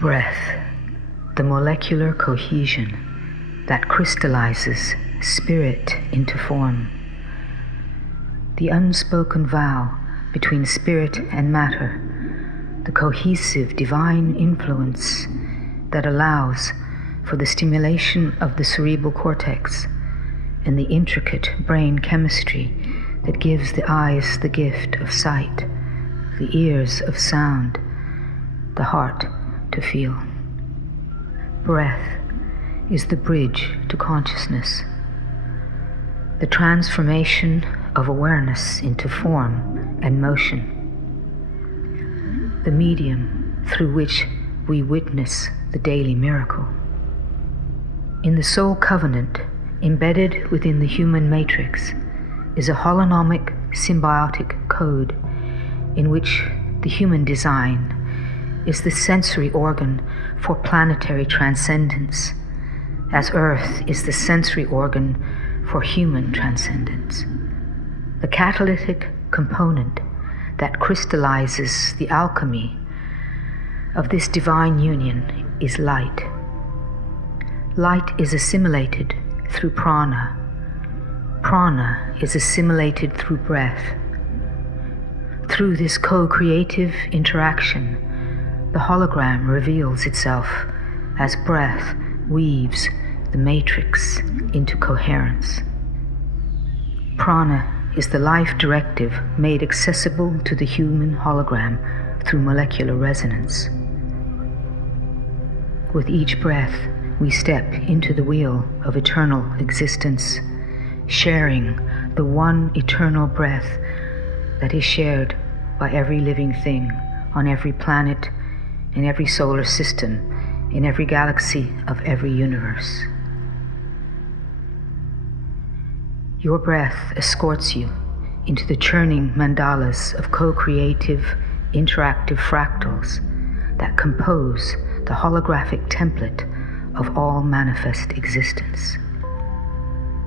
Breath, the molecular cohesion that crystallizes spirit into form. The unspoken vow between spirit and matter, the cohesive divine influence that allows for the stimulation of the cerebral cortex and the intricate brain chemistry that gives the eyes the gift of sight, the ears of sound, the heart to feel. Breath is the bridge to consciousness, the transformation of awareness into form and motion, the medium through which we witness the daily miracle. In the soul covenant, embedded within the human matrix, is a holonomic symbiotic code in which the human design is the sensory organ for planetary transcendence, as Earth is the sensory organ for human transcendence. The catalytic component that crystallizes the alchemy of this divine union is light. Light is assimilated through prana. Prana is assimilated through breath. Through this co-creative interaction, the hologram reveals itself as breath weaves the matrix into coherence. Prana is the life directive made accessible to the human hologram through molecular resonance. With each breath, we step into the wheel of eternal existence, sharing the one eternal breath that is shared by every living thing on every planet, in every solar system, in every galaxy of every universe. Your breath escorts you into the churning mandalas of co-creative, interactive fractals that compose the holographic template of all manifest existence.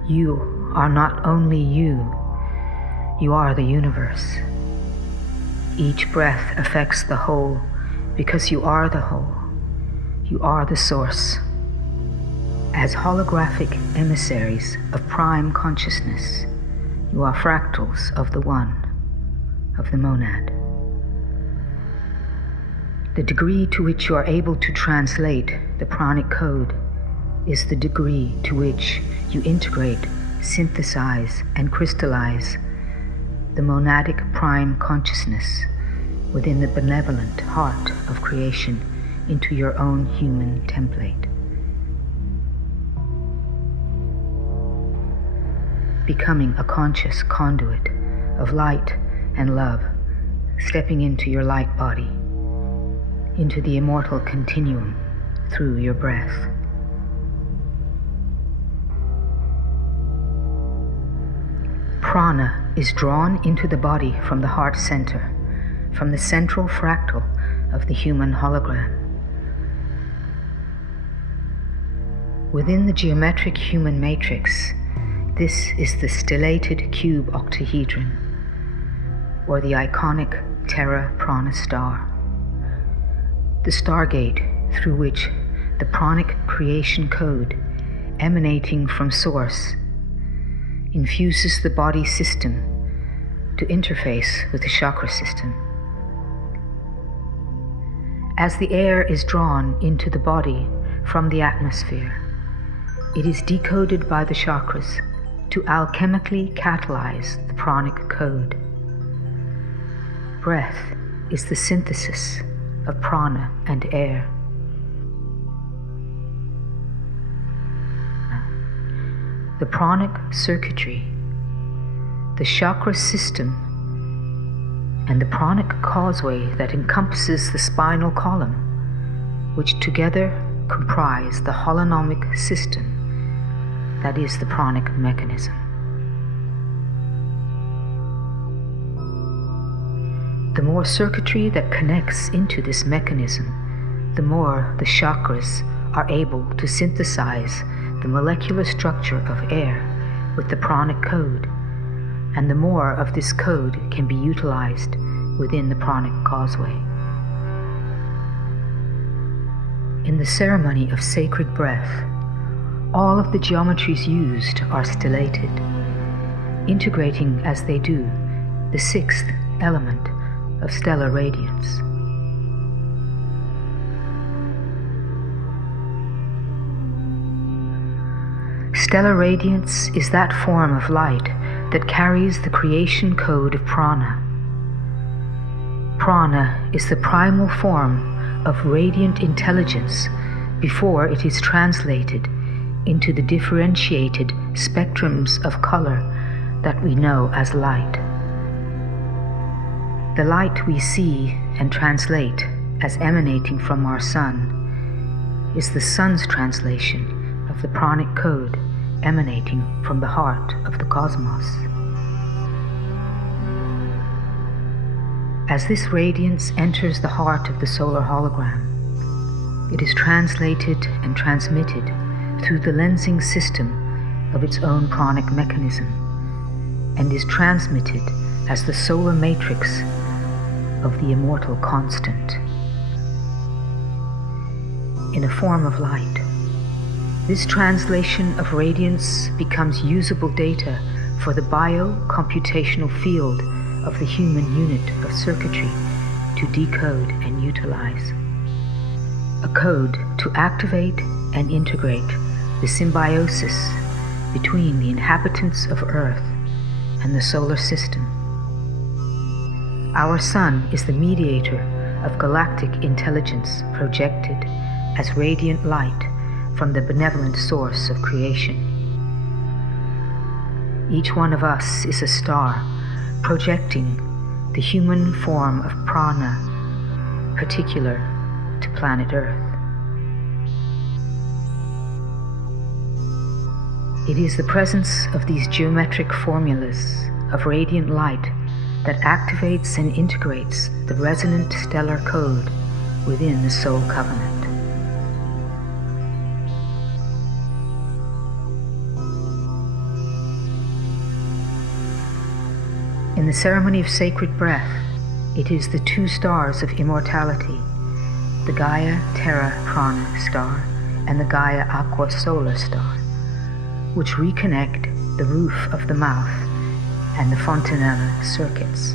You are not only you are the universe. Each breath affects the whole because you are the whole. You are the source. As holographic emissaries of prime consciousness, you are fractals of the one, of the monad. The degree to which you are able to translate the pranic code is the degree to which you integrate, synthesize, and crystallize the monadic prime consciousness within the benevolent heart of creation into your own human template. Becoming a conscious conduit of light and love, stepping into your light body, into the immortal continuum through your breath. Prana is drawn into the body from the heart center, from the central fractal of the human hologram. Within the geometric human matrix, this is the stellated cube octahedron, or the iconic Terra Prana star, the stargate through which the pranic creation code, emanating from source, infuses the body system to interface with the chakra system. As the air is drawn into the body from the atmosphere, it is decoded by the chakras to alchemically catalyze the pranic code. Breath is the synthesis of prana and air. The pranic circuitry, the chakra system, and the pranic causeway that encompasses the spinal column, which together comprise the holonomic system that is the pranic mechanism. The more circuitry that connects into this mechanism, the more the chakras are able to synthesize the molecular structure of air with the pranic code, and the more of this code can be utilized within the pranic causeway. In the ceremony of sacred breath, all of the geometries used are stellated, integrating as they do the sixth element of stellar radiance. Stellar radiance is that form of light that carries the creation code of prana. Prana is the primal form of radiant intelligence before it is translated into the differentiated spectrums of color that we know as light. The light we see and translate as emanating from our sun is the sun's translation of the pranic code emanating from the heart of the cosmos. As this radiance enters the heart of the solar hologram, it is translated and transmitted through the lensing system of its own pranic mechanism, and is transmitted as the solar matrix of the immortal constant. In a form of light, this translation of radiance becomes usable data for the bio-computational field of the human unit of circuitry to decode and utilize. A code to activate and integrate the symbiosis between the inhabitants of Earth and the solar system. Our sun is the mediator of galactic intelligence projected as radiant light from the benevolent source of creation. Each one of us is a star projecting the human form of prana particular to planet Earth. It is the presence of these geometric formulas of radiant light that activates and integrates the resonant stellar code within the soul covenant. In the ceremony of sacred breath, it is the two stars of immortality, the Gaia Terra Prana star and the Gaia Aqua Solar star, which reconnect the roof of the mouth and the fontanella circuits.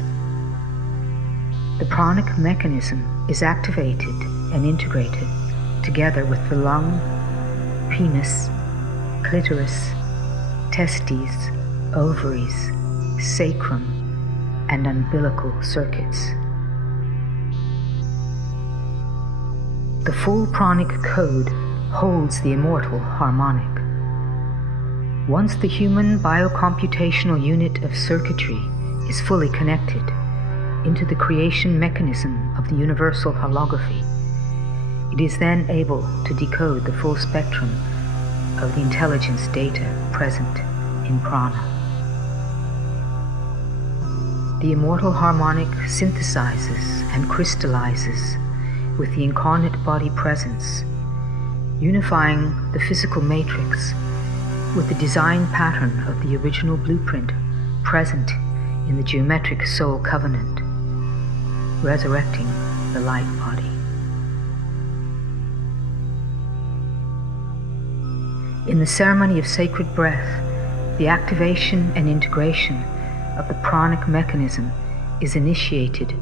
The pranic mechanism is activated and integrated together with the lung, penis, clitoris, testes, ovaries, sacrum, and umbilical circuits. The full pranic code holds the immortal harmonic. Once the human biocomputational unit of circuitry is fully connected into the creation mechanism of the universal holography, it is then able to decode the full spectrum of the intelligence data present in prana. The immortal harmonic synthesizes and crystallizes with the incarnate body presence, unifying the physical matrix with the design pattern of the original blueprint present in the geometric soul covenant, resurrecting the light body. In the ceremony of sacred breath, the activation and integration of the pranic mechanism is initiated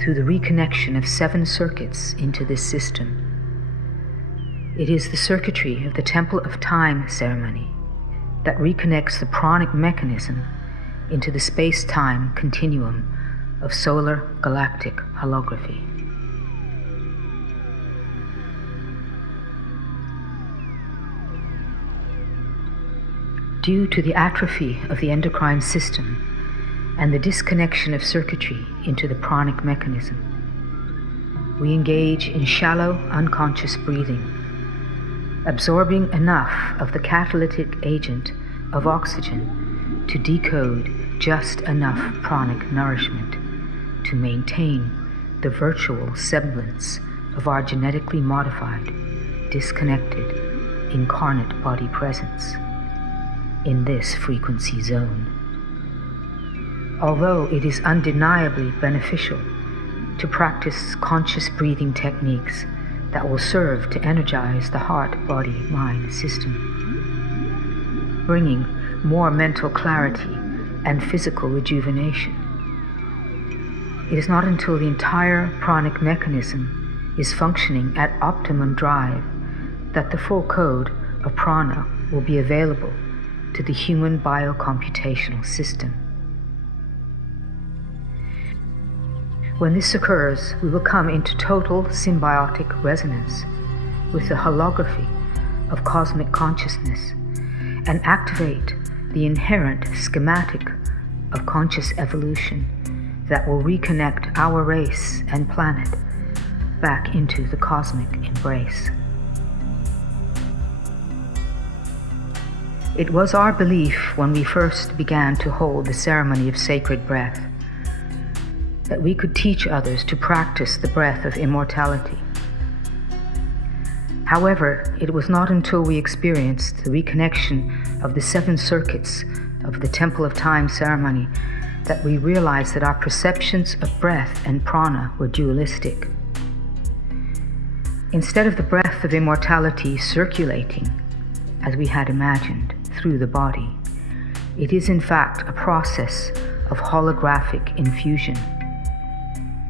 through the reconnection of 7 circuits into this system. It is the circuitry of the Temple of Time ceremony that reconnects the pranic mechanism into the space-time continuum of solar galactic holography. Due to the atrophy of the endocrine system and the disconnection of circuitry into the pranic mechanism, we engage in shallow, unconscious breathing, absorbing enough of the catalytic agent of oxygen to decode just enough pranic nourishment to maintain the virtual semblance of our genetically modified, disconnected, incarnate body presence in this frequency zone. Although it is undeniably beneficial to practice conscious breathing techniques that will serve to energize the heart-body-mind system, bringing more mental clarity and physical rejuvenation. It is not until the entire pranic mechanism is functioning at optimum drive that the full code of prana will be available to the human biocomputational system. When this occurs, we will come into total symbiotic resonance with the holography of cosmic consciousness and activate the inherent schematic of conscious evolution that will reconnect our race and planet back into the cosmic embrace. It was our belief when we first began to hold the ceremony of sacred breath that we could teach others to practice the breath of immortality. However, it was not until we experienced the reconnection of the 7 circuits of the Temple of Time ceremony that we realized that our perceptions of breath and prana were dualistic. Instead of the breath of immortality circulating, as we had imagined, through the body, it is in fact a process of holographic infusion,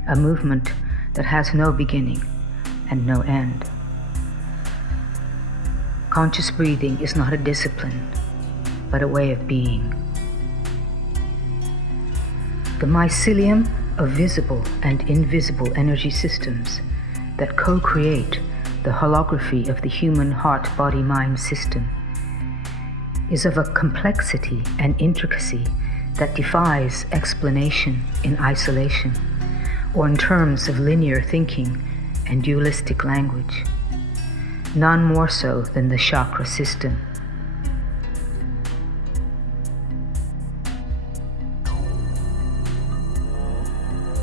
a movement that has no beginning and no end. Conscious breathing is not a discipline, but a way of being. The mycelium of visible and invisible energy systems that co-create the holography of the human heart-body-mind system is of a complexity and intricacy that defies explanation in isolation or in terms of linear thinking and dualistic language, none more so than the chakra system.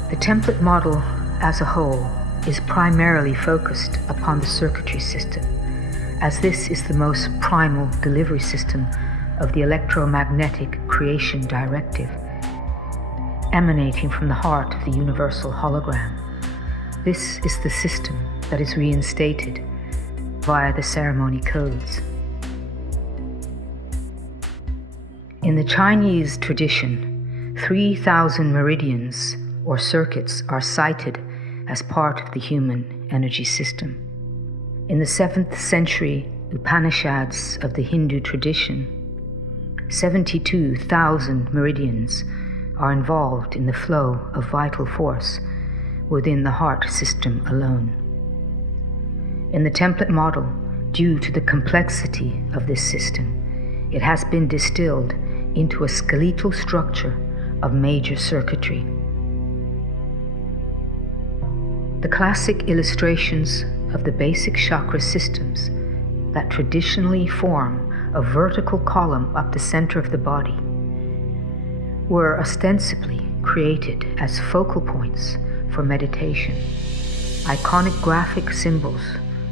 The template model as a whole is primarily focused upon the circuitry system, as this is the most primal delivery system of the electromagnetic creation directive, emanating from the heart of the universal hologram. This is the system that is reinstated via the ceremony codes. In the Chinese tradition, 3,000 meridians or circuits are cited as part of the human energy system. In the 7th century Upanishads of the Hindu tradition, 72,000 meridians are involved in the flow of vital force within the heart system alone. In the template model, due to the complexity of this system, it has been distilled into a skeletal structure of major circuitry. The classic illustrations of the basic chakra systems that traditionally form a vertical column up the center of the body were ostensibly created as focal points for meditation, iconic graphic symbols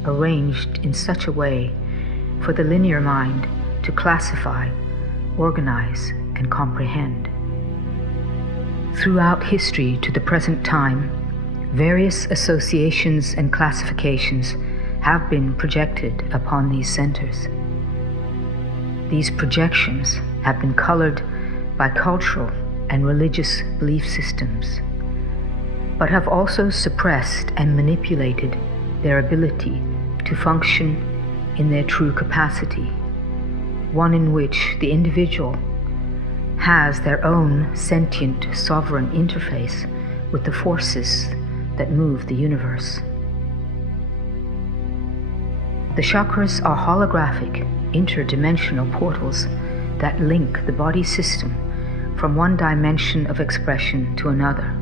arranged in such a way for the linear mind to classify, organize, and comprehend. Throughout history to the present time, various associations and classifications have been projected upon these centers. These projections have been colored by cultural and religious belief systems, but have also suppressed and manipulated their ability to function in their true capacity, one in which the individual has their own sentient sovereign interface with the forces that move the universe. The chakras are holographic, interdimensional portals that link the body system from one dimension of expression to another.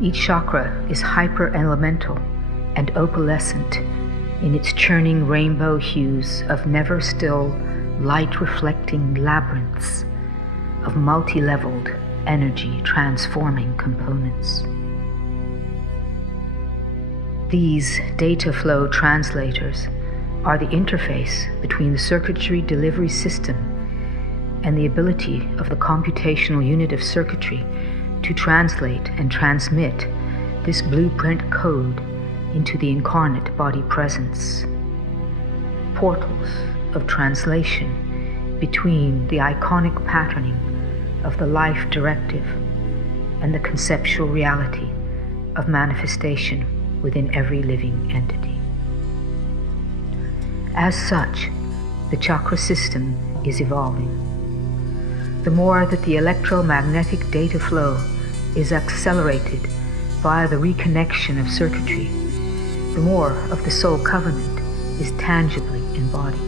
Each chakra is hyper-elemental and opalescent in its churning rainbow hues of never-still, light-reflecting labyrinths of multi-leveled energy-transforming components. These data flow translators are the interface between the circuitry delivery system and the ability of the computational unit of circuitry to translate and transmit this blueprint code into the incarnate body presence. Portals of translation between the iconic patterning of the life directive and the conceptual reality of manifestation within every living entity. As such, the chakra system is evolving. The more that the electromagnetic data flow is accelerated via the reconnection of circuitry, the more of the soul covenant is tangibly embodied.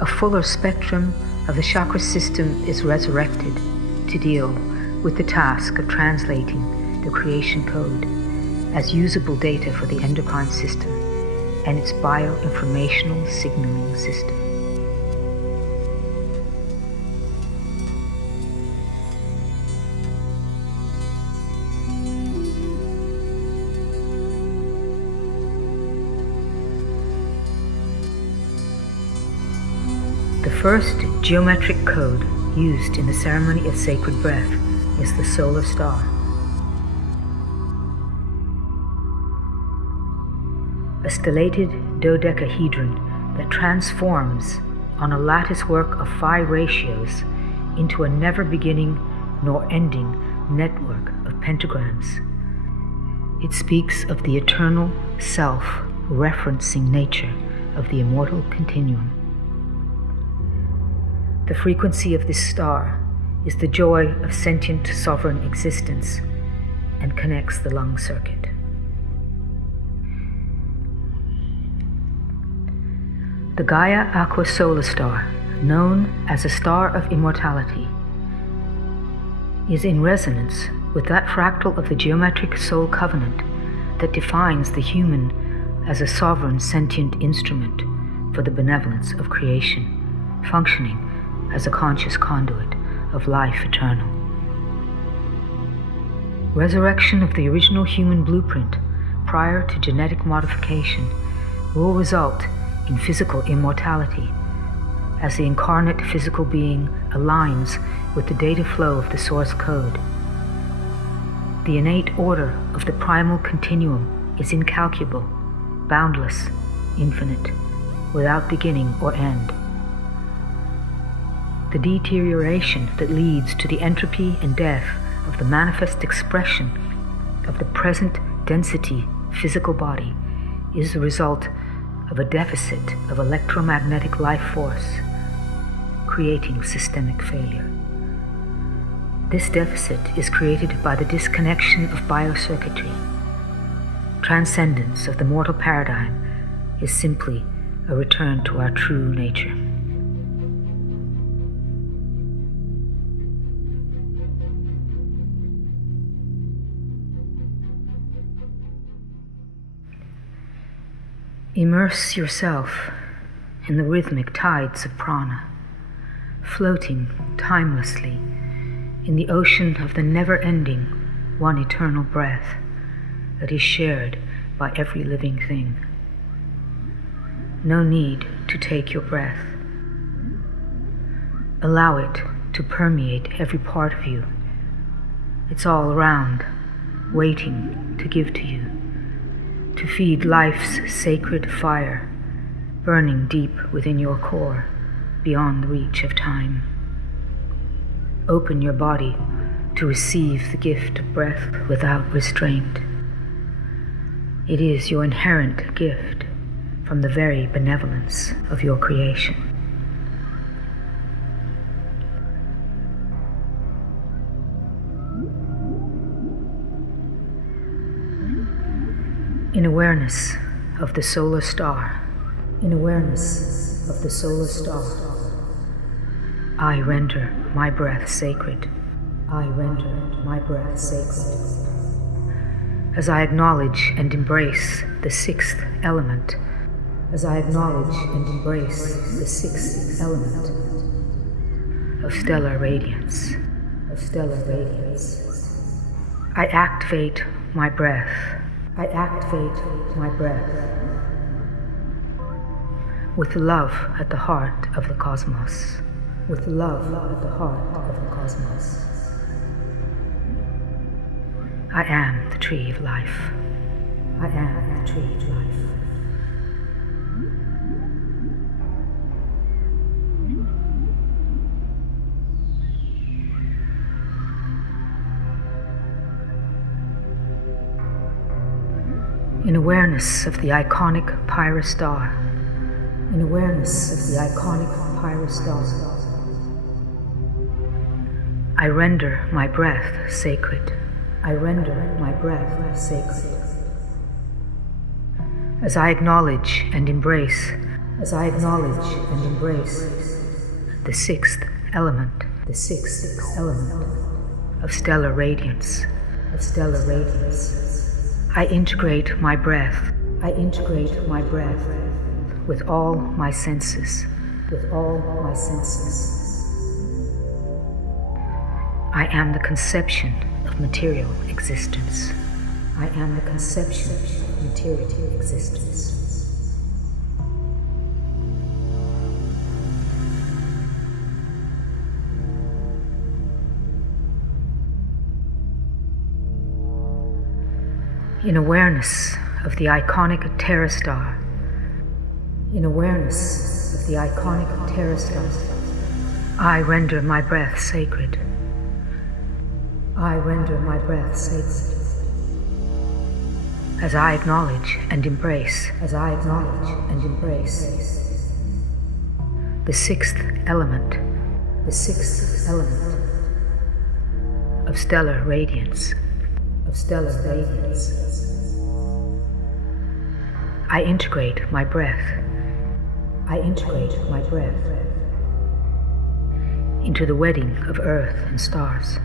A fuller spectrum of the chakra system is resurrected to deal with the task of translating the creation code as usable data for the endocrine system and its bioinformational signaling system. The first geometric code used in the ceremony of sacred breath is the solar star. A stellated dodecahedron that transforms on a lattice work of 5 ratios into a never beginning nor ending network of pentagrams. It speaks of the eternal self-referencing nature of the immortal continuum. The frequency of this star is the joy of sentient sovereign existence and connects the lung circuit. The Gaia Aqua Solar Star, known as a star of immortality, is in resonance with that fractal of the geometric soul covenant that defines the human as a sovereign sentient instrument for the benevolence of creation, functioning as a conscious conduit of life eternal. Resurrection of the original human blueprint prior to genetic modification will result in physical immortality as the incarnate physical being aligns with the data flow of the source code. The innate order of the primal continuum is incalculable, boundless, infinite, without beginning or end. The deterioration that leads to the entropy and death of the manifest expression of the present density physical body is the result of a deficit of electromagnetic life force, creating systemic failure. This deficit is created by the disconnection of biocircuitry. Transcendence of the mortal paradigm is simply a return to our true nature. Immerse yourself in the rhythmic tides of prana, floating timelessly in the ocean of the never-ending, one eternal breath that is shared by every living thing. No need to take your breath. Allow it to permeate every part of you. It's all around, waiting to give to you, to feed life's sacred fire, burning deep within your core, beyond the reach of time. Open your body to receive the gift of breath without restraint. It is your inherent gift from the very benevolence of your creation. In awareness of the solar star, in awareness of the solar star, I render my breath sacred. I render my breath sacred. As I acknowledge and embrace the 6th element, as I acknowledge and embrace the 6th element of stellar radiance, I activate my breath. I activate my breath with love at the heart of the cosmos. With love at the heart of the cosmos. I am the tree of life. I am the tree of life. In awareness of the iconic pyrostar, in awareness of the iconic pyrostar, I render my breath sacred. I render my breath sacred. As I acknowledge and embrace, as I acknowledge and embrace the sixth element of stellar radiance, I integrate my breath. I integrate my breath with all my senses. I am the conception of material existence. I am the conception of material existence. In awareness of the iconic pterostar, in awareness of the iconic pterostar, I render my breath sacred. I render my breath sacred. As I acknowledge and embrace, the sixth element of stellar radiance, I integrate my breath. Into the wedding of earth and stars.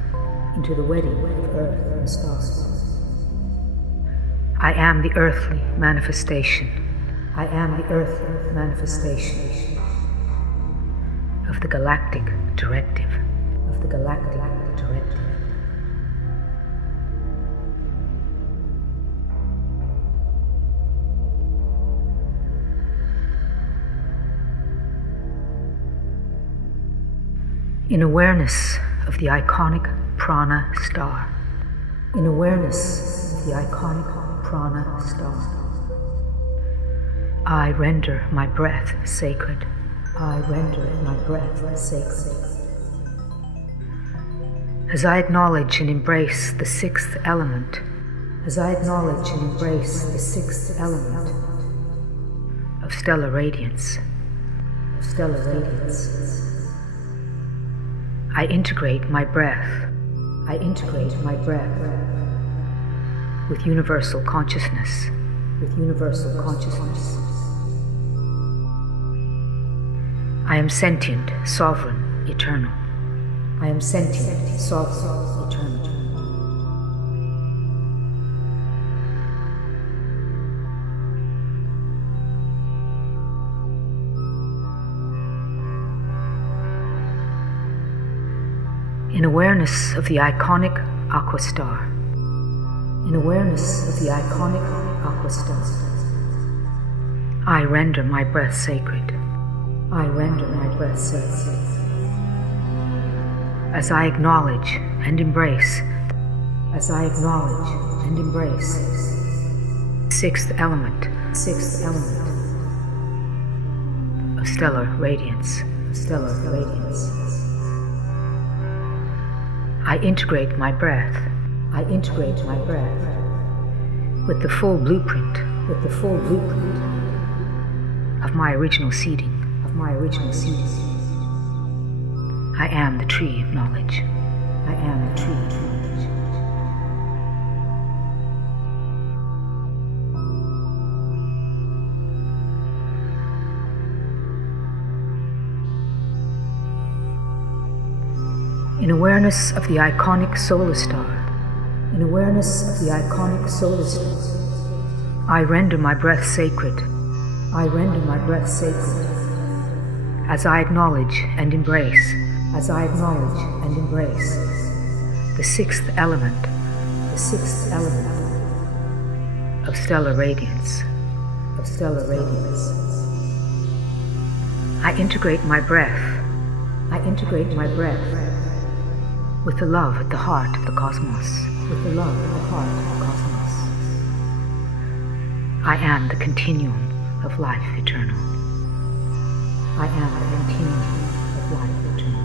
I am the earthly manifestation. Of the galactic directive. In awareness of the iconic prana star. I render my breath sacred. As I acknowledge and embrace the sixth element, of stellar radiance, I integrate my breath. With universal consciousness. I am sentient, sovereign, eternal. In awareness of the iconic aquastar. I render my breath sacred. As I acknowledge and embrace, sixth element of stellar radiance. I integrate my breath. With the full blueprint of my original seeding. I am the tree of knowledge. In awareness of the iconic solar star. I render my breath sacred. As I acknowledge and embrace, the sixth element of stellar radiance. I integrate my breath. With the love at the heart of the cosmos. I am the continuum of life eternal. I am the continuum of life eternal.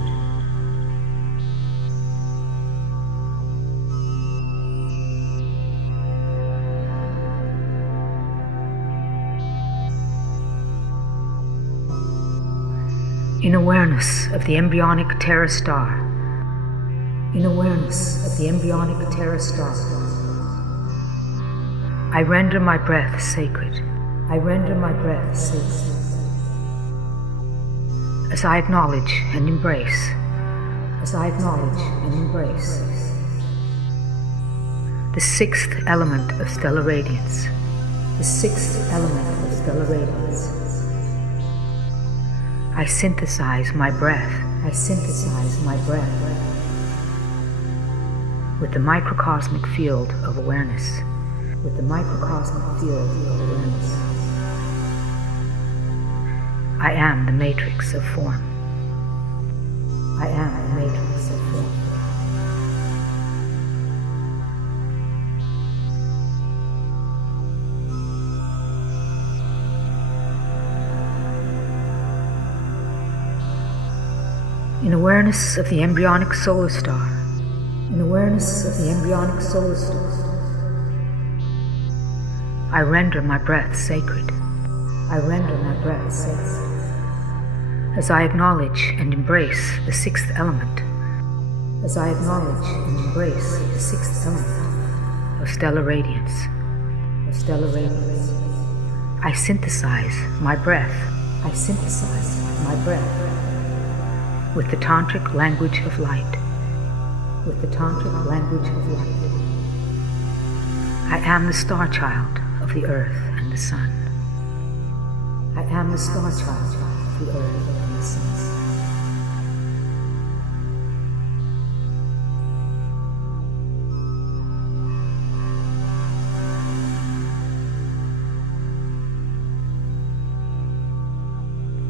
In awareness of the embryonic Terra star, in awareness of the embryonic Terra star, I render my breath sacred. I render my breath sacred. As I acknowledge and embrace, as I acknowledge and embrace the sixth element of stellar radiance, the sixth element of stellar radiance. I synthesize my breath. I synthesize my breath with the microcosmic field of awareness. With the microcosmic field of awareness. I am the matrix of form. I am the matrix of form. In awareness of the embryonic solar star, in awareness of the embryonic solar star, I render my breath sacred. I render my breath sacred. As I acknowledge and embrace the sixth element, as I acknowledge and embrace the sixth element of stellar radiance, of stellar radiance, I synthesize my breath. I synthesize my breath with the tantric language of light, with the tantric language of light. I am the star child of the earth and the sun. I am the star child of the earth and the sun.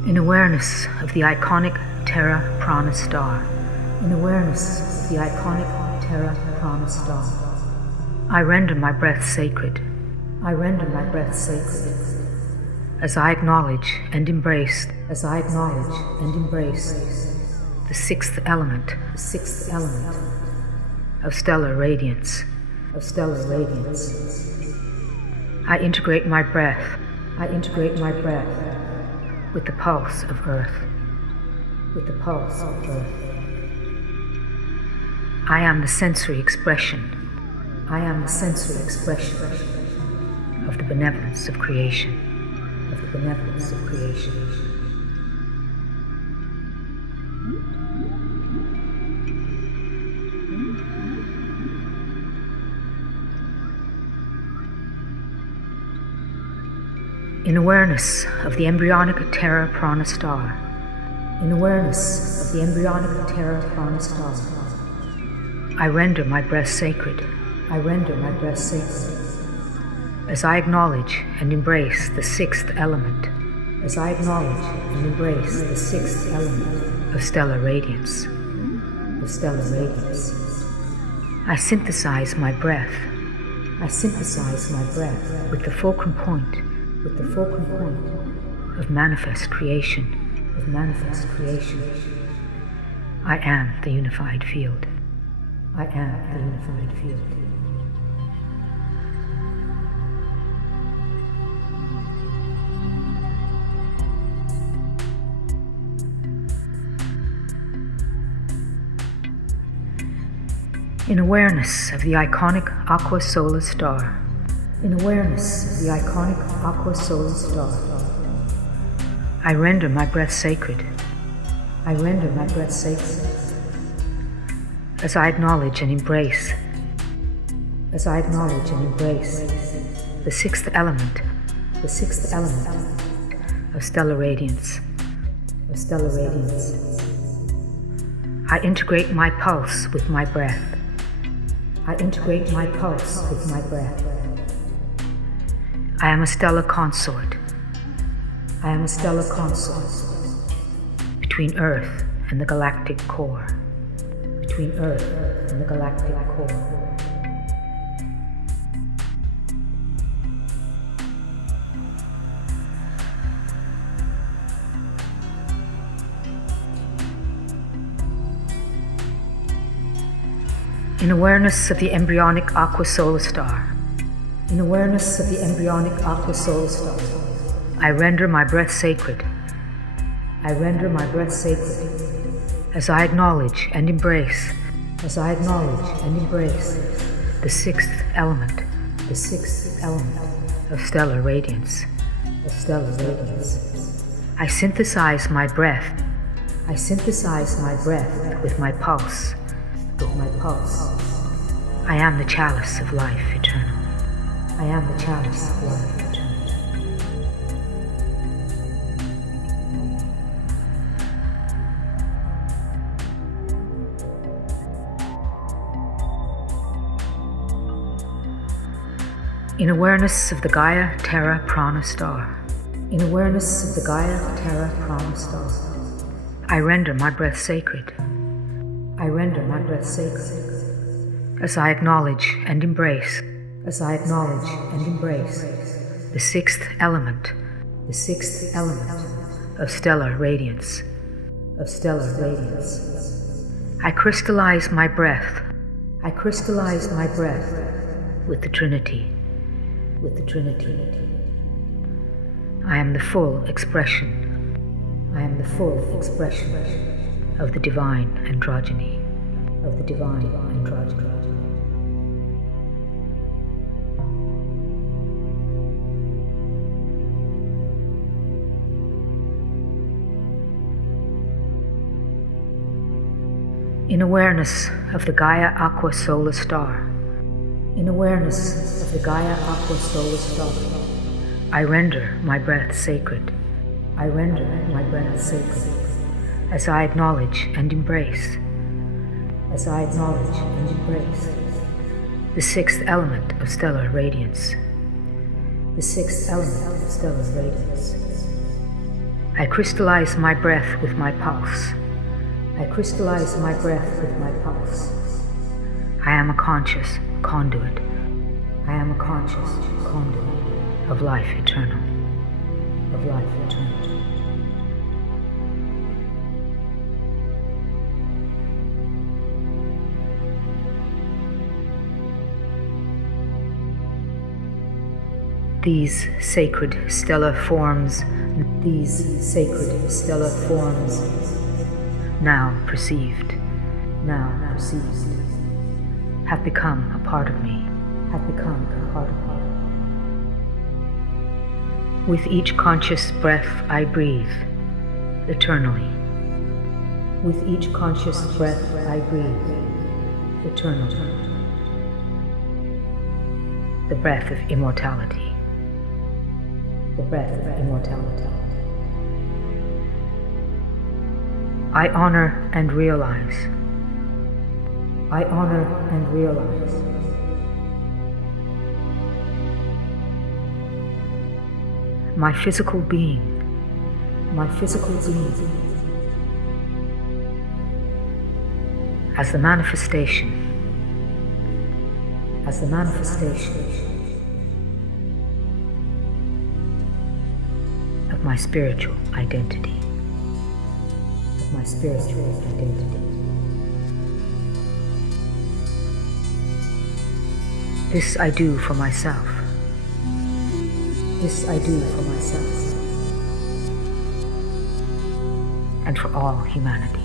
In awareness of the iconic Terra Prana star, in awareness of the iconic Terra Prana star, I render my breath sacred. I render my breath sacred. As I acknowledge and embrace, as I acknowledge and embrace the sixth element of stellar radiance, of stellar radiance. I integrate my breath. I integrate my breath with the pulse of earth, with the pulse of earth. I am the sensory expression. I am the sensory expression of the benevolence of creation, of the benevolence of creation. In awareness of the embryonic Terra Prana star, in awareness of the embryonic Terra Prana star, I render my breath sacred. I render my breath sacred. As I acknowledge and embrace the sixth element, as I acknowledge and embrace the sixth element of stellar radiance, of stellar radiance, I synthesize my breath. I synthesize my breath with the fulcrum point, with the fulcrum point of manifest creation, of manifest creation. I am the unified field. I am the unified field. In awareness of the iconic aqua solar star, in awareness of the iconic aqua solar star, I render my breath sacred. I render my breath sacred. As I acknowledge and embrace, as I acknowledge and embrace the sixth element of stellar radiance, of stellar radiance, I integrate my pulse with my breath. I integrate my pulse with my breath. I am a stellar consort. I am a stellar consort between Earth and the galactic core. Between Earth and the galactic core. In awareness of the embryonic aqua solar star, in awareness of the embryonic aqua solar star, I render my breath sacred. I render my breath sacred as I acknowledge and embrace, as I acknowledge and embrace the sixth element of stellar radiance, of stellar radiance. I synthesize my breath. I synthesize my breath with my pulse, with my pulse. I am the chalice of life eternal. I am the chalice of life eternal. In awareness of the Gaia Terra Prana star, in awareness of the Gaia Terra Prana star, I render my breath sacred. I render my breath sacred as I acknowledge and embrace, as I acknowledge and embrace the sixth element of stellar radiance, of stellar radiance. I crystallize my breath. I crystallize my breath with the Trinity, with the Trinity. I am the full expression. I am the full expression of the divine androgyny, of the divine androgyny. In awareness of the Gaia Aqua Solar Star, in awareness of the Gaia Aqua Solar Star, I render my breath sacred. I render my breath sacred as I acknowledge and embrace, as I acknowledge and embrace the sixth element of stellar radiance, the sixth element of stellar radiance. I crystallize my breath with my pulse. I crystallize my breath with my pulse. I am a conscious conduit. I am a conscious conduit of life eternal, of life eternal. These sacred stellar forms, now perceived, have become a part of me, With each conscious breath I breathe eternally. With each conscious breath I breathe eternally. The breath of immortality. The breath of immortality. I honor and realize. I honor and realize my physical being, as the manifestation of my spiritual identity. This I do for myself. And for all humanity.